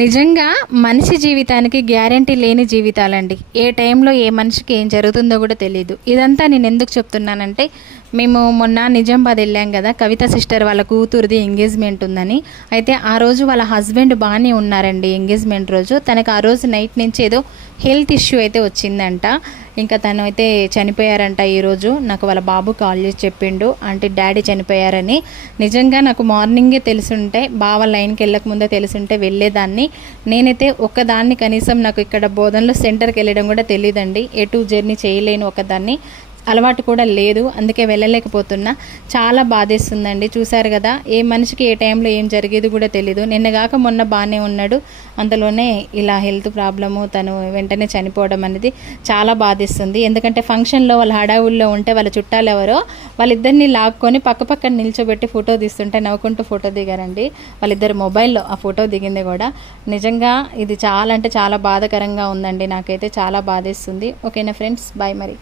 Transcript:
నిజంగా మనిషి జీవితానికి గ్యారంటీ లేని జీవితాలండి. ఏ టైంలో ఏ మనిషికి ఏం జరుగుతుందో కూడా తెలియదు. ఇదంతా నేను ఎందుకు చెప్తున్నానంటే, మేము మొన్న నిజామాబాద్ వెళ్ళాం కదా, కవిత సిస్టర్ వాళ్ళ కూతురుది ఎంగేజ్మెంట్ ఉందని. అయితే ఆ రోజు వాళ్ళ హస్బెండ్ బాగానే ఉన్నారండి. ఎంగేజ్మెంట్ రోజు తనకు ఆ రోజు నైట్ నుంచి ఏదో హెల్త్ ఇష్యూ అయితే వచ్చిందంట. ఇంకా తను అయితే చనిపోయారంట. ఈరోజు నాకు వాళ్ళ బాబు కాల్ చేసి చెప్పిండు, అంటే డాడీ చనిపోయారని. నిజంగా నాకు మార్నింగే తెలుసుంటే, బావ లైన్కి వెళ్ళక ముందే తెలుసుంటే వెళ్ళేదాన్ని. నేనైతే ఒక్కదాన్ని కనీసం నాకు ఇక్కడ బోధనలో సెంటర్కి వెళ్ళడం కూడా తెలియదండి. ఎటు జర్నీ చేయలేను ఒకదాన్ని, అలవాటు కూడా లేదు, అందుకే వెళ్ళలేకపోతున్నా. చాలా బాధేస్తుందండి. చూశారు కదా, ఏ మనిషికి ఏ టైంలో ఏం జరిగేది కూడా తెలీదు. నిన్నగాక మొన్న బాగానే ఉన్నాడు, అందులోనే ఇలా హెల్త్ ప్రాబ్లము, తను వెంటనే చనిపోవడం అనేది చాలా బాధేస్తుంది. ఎందుకంటే ఫంక్షన్లో వాళ్ళ హడావుల్లో ఉంటే వాళ్ళ చుట్టాలు ఎవరో వాళ్ళిద్దరిని లాక్కొని పక్కన నిల్చోబెట్టి ఫోటో తీస్తుంటే నవ్వుకుంటూ ఫోటో దిగారండి. వాళ్ళిద్దరు మొబైల్లో ఆ ఫోటో దిగింది కూడా. నిజంగా ఇది చాలా అంటే చాలా బాధాకరంగా ఉందండి. నాకైతే చాలా బాధేస్తుంది. ఓకేనా ఫ్రెండ్స్, బాయ్ మరి.